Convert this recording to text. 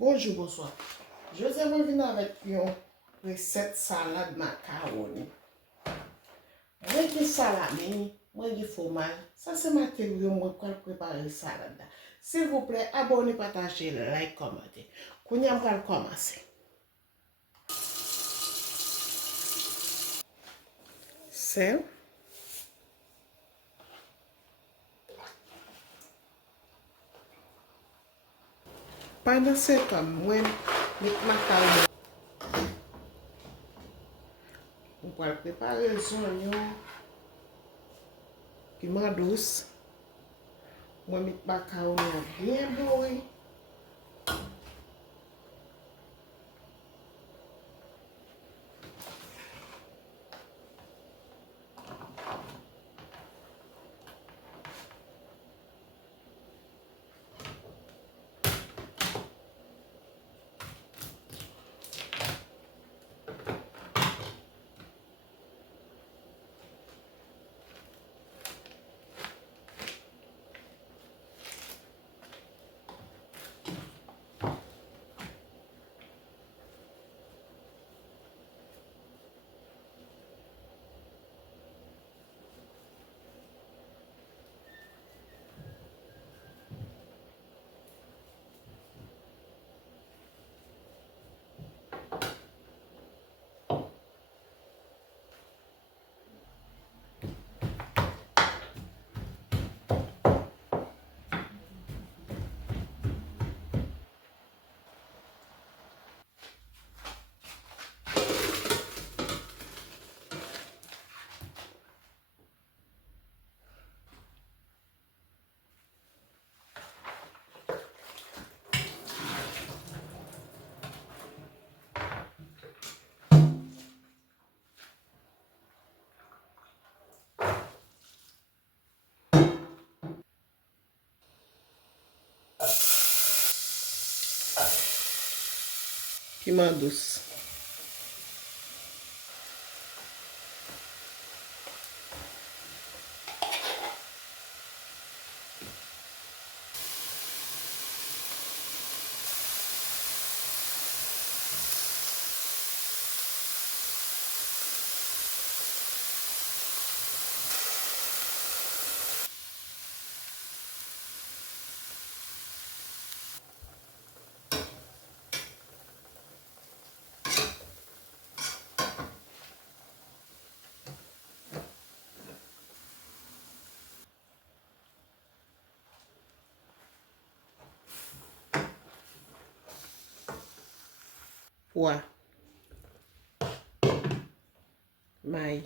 Bonjour, bonsoir. Je vais revenir avec une recette salade macaroni. Moi, j'ai salami, moi, j'ai fromage. Ça, c'est matériel moi pour préparer salade. S'il vous plaît, abonnez, partagez, like, commentez. Qu'on y va commencer. Sel. Pendant ce temps, moi, je macaroni. On va préparer les oignons, piment douce. Moi, je macaroni bien beurré. Piment douce. Pois. Maïs.